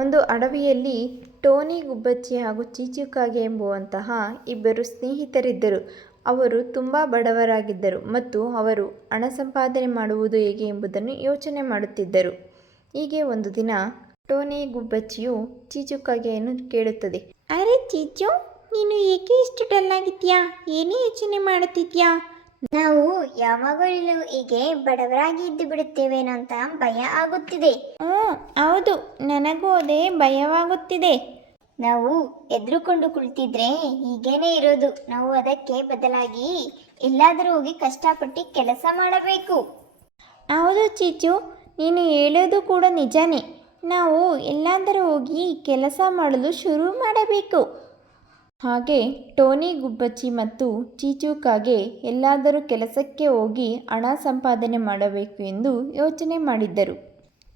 ಒಂದು ಅಡವಿಯಲ್ಲಿ ಟೋನಿ ಗುಬ್ಬಚ್ಚಿ ಹಾಗೂ ಚೀಚುಕಾಗೆ ಎಂಬುವಂತಹ ಇಬ್ಬರು ಸ್ನೇಹಿತರಿದ್ದರು. ಅವರು ತುಂಬ ಬಡವರಾಗಿದ್ದರು ಮತ್ತು ಅವರು ಹಣ ಸಂಪಾದನೆ ಮಾಡುವುದು ಹೇಗೆ ಎಂಬುದನ್ನು ಯೋಚನೆ ಮಾಡುತ್ತಿದ್ದರು. ಹೀಗೆ ಒಂದು ದಿನ ಟೋನಿ ಗುಬ್ಬಚ್ಚಿಯು ಚೀಚುಕಾಗೆಯನ್ನು ಕೇಳುತ್ತದೆ. ಅರೆ ಚೀಚು, ನೀನು ಏಕೆ ಇಷ್ಟು ಡಲ್ ಆಗಿದ್ಯಾ? ಏನೇ ಯೋಚನೆ ಮಾಡುತ್ತಿದ್ಯಾ? ನಾವು ಯಾವಾಗಲೂ ಹೀಗೆ ಬಡವರಾಗಿ ಇದ್ದು ಬಿಡುತ್ತೇವೇನೋ ಅಂತ ಭಯ ಆಗುತ್ತಿದೆ. ಹೌದು, ನನಗೂ ಅದೇ ಭಯವಾಗುತ್ತಿದೆ. ನಾವು ಎದ್ರುಕೊಂಡು ಕುಳಿತಿದ್ರೆ ಹೀಗೇನೆ ಇರೋದು. ನಾವು ಅದಕ್ಕೆ ಬದಲಾಗಿ ಎಲ್ಲಾದರೂ ಹೋಗಿ ಕಷ್ಟಪಟ್ಟು ಕೆಲಸ ಮಾಡಬೇಕು. ಹೌದು ಚೀಚು, ನೀನು ಹೇಳೋದು ಕೂಡ ನಿಜಾನೇ. ನಾವು ಎಲ್ಲಾದರೂ ಹೋಗಿ ಕೆಲಸ ಮಾಡಲು ಶುರು ಮಾಡಬೇಕು. ಹಾಗೆ ಟೋನಿ ಗುಬ್ಬಚ್ಚಿ ಮತ್ತು ಚೀಚುಕಾಗೆ ಎಲ್ಲಾದರೂ ಕೆಲಸಕ್ಕೆ ಹೋಗಿ ಹಣ ಸಂಪಾದನೆ ಮಾಡಬೇಕು ಎಂದು ಯೋಚನೆ ಮಾಡಿದ್ದರು.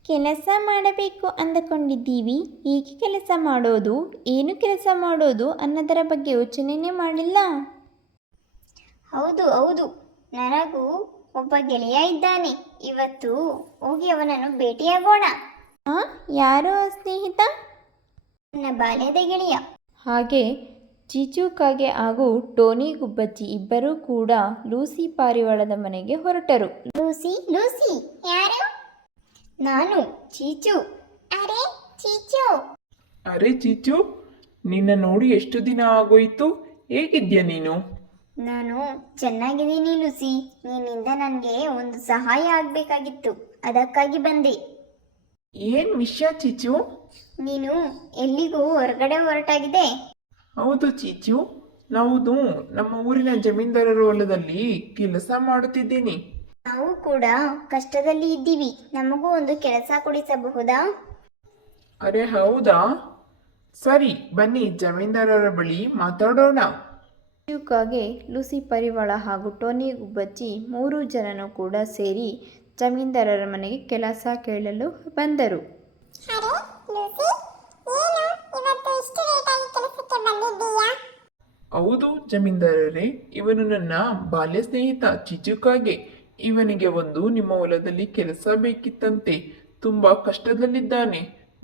ಕೆಲಸ ಮಾಡಬೇಕು ಅಂದುಕೊಂಡಿದ್ದೀವಿ. ಹೇಗೆ ಕೆಲಸ ಮಾಡೋದು, ಏನು ಕೆಲಸ ಮಾಡೋದು ಅನ್ನೋದರ ಬಗ್ಗೆ ಯೋಚನೆನೇ ಮಾಡಿಲ್ಲ. ಹೌದು ಹೌದು, ನನಗೂ ಒಬ್ಬ ಗೆಳೆಯ ಇದ್ದಾನೆ. ಇವತ್ತು ಹೋಗಿ ಅವನನ್ನು ಭೇಟಿಯಾಗೋಣ. ಯಾರು ಆ ಸ್ನೇಹಿತ? ನನ್ನ ಬಾಲ್ಯದ ಗೆಳೆಯ. ಹಾಗೆ ಚೀಚುಕಾಗೆ ಹಾಗೂ ಟೋನಿ ಗುಬ್ಬಚ್ಚಿ ಇಬ್ಬರೂ ಕೂಡ ಲೂಸಿ ಪಾರಿವಾಳದ ಮನೆಗೆ ಹೊರಟರು. ಲೂಸಿ ಲೂಸಿ, ಯಾರು? ನಾನು ಚೀಚು. ಅರೆ ಚೀಚು. ಅರೆ ಚೀಚು, ನಿನ್ನ ನೋಡಿ ಎಷ್ಟು ದಿನ ಆಗೋಯ್ತು. ಹೇಗಿದ್ಯಾ ನೀನು? ನಾನು ಚೆನ್ನಾಗಿದ್ದೀನಿ ಲೂಸಿ. ನಿನ್ನಿಂದ ನನಗೆ ಒಂದು ಸಹಾಯ ಆಗಬೇಕಾಗಿತ್ತು, ಅದಕ್ಕಾಗಿ ಬಂದೆ. ಏನ್ ವಿಷಯ ಚೀಚು? ನೀನು ಎಲ್ಲಿಗೂ ಹೊರಗಡೆ ಹೊರಟಾಗಿದೆ? ಹೌದು ಚೀಚು, ನಾವು ನಮ್ಮ ಊರಿನ ಜಮೀನ್ದಾರರ ಹೊಲದಲ್ಲಿ ಕೆಲಸ ಮಾಡುತ್ತಿದ್ದೀನಿ. ನಾವು ಕೂಡ ಕಷ್ಟದಲ್ಲಿ ಇದ್ದೀವಿ. ನಮಗೂ ಒಂದು ಕೆಲಸ ಕೊಡಿಸಬಹುದಾ? ಅರೆ ಹೌದಾ, ಸರಿ ಬನ್ನಿ ಜಮೀನ್ದಾರರ ಬಳಿ ಮಾತಾಡೋಣ. ಚೀಚುಕಾಗೆ, ಲೂಸಿ ಪಾರಿವಾಳ ಹಾಗೂ ಟೋನಿ ಗುಬ್ಬಚ್ಚಿ ಮೂರು ಜನನು ಕೂಡ ಸೇರಿ ಜಮೀನ್ದಾರರ ಮನೆಗೆ ಕೆಲಸ ಕೇಳಲು ಬಂದರು. ಹೌದು ಜಮೀನ್ದಾರರೇ, ಇವನು ನನ್ನ ಬಾಲ್ಯ ಸ್ನೇಹಿತ ಚೀಚುಕಾಗೆ. ಇವನಿಗೆ ನಿಮ್ಮ ಹೊಲದಲ್ಲಿ ಕೆಲಸ ಬೇಕಿತ್ತಂತೆ. ತುಂಬಾ ಕಷ್ಟದಲ್ಲಿದ್ದಾನೆ.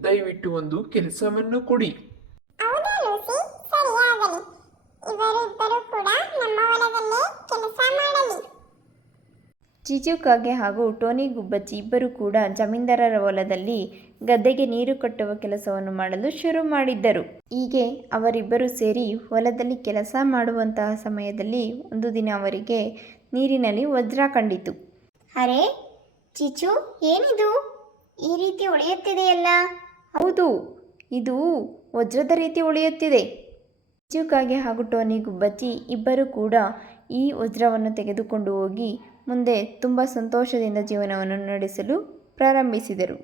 ದಯವಿಟ್ಟು ಒಂದು ಕೆಲಸವನ್ನು ಕೊಡಿ. ಚೀಚುಕಾಗೆ ಹಾಗೂ ಟೋನಿ ಗುಬ್ಬಚ್ಚಿ ಇಬ್ಬರು ಕೂಡ ಜಮೀನ್ದಾರರ ಹೊಲದಲ್ಲಿ ಗದ್ದೆಗೆ ನೀರು ಕಟ್ಟುವ ಕೆಲಸವನ್ನು ಮಾಡಲು ಶುರು ಮಾಡಿದ್ದರು. ಹೀಗೆ ಅವರಿಬ್ಬರು ಸೇರಿ ಹೊಲದಲ್ಲಿ ಕೆಲಸ ಮಾಡುವಂತಹ ಸಮಯದಲ್ಲಿ ಒಂದು ದಿನ ಅವರಿಗೆ ನೀರಿನಲ್ಲಿ ವಜ್ರ ಕಂಡಿತು. ಅರೆ ಚೀಚು, ಏನಿದು ಈ ರೀತಿ ಹೊಳೆಯುತ್ತಿದೆಯಲ್ಲ? ಹೌದು, ಇದು ವಜ್ರದ ರೀತಿ ಹೊಳೆಯುತ್ತಿದೆ. ಚೀಚುಕಾಗೆ ಹಾಗೂ ಟೋನಿ ಗುಬ್ಬಚ್ಚಿ ಇಬ್ಬರು ಕೂಡ ಈ ವಜ್ರವನ್ನು ತೆಗೆದುಕೊಂಡು ಹೋಗಿ ಮುಂದೆ ತುಂಬ ಸಂತೋಷದಿಂದ ಜೀವನವನ್ನು ನಡೆಸಲು ಪ್ರಾರಂಭಿಸಿದರು.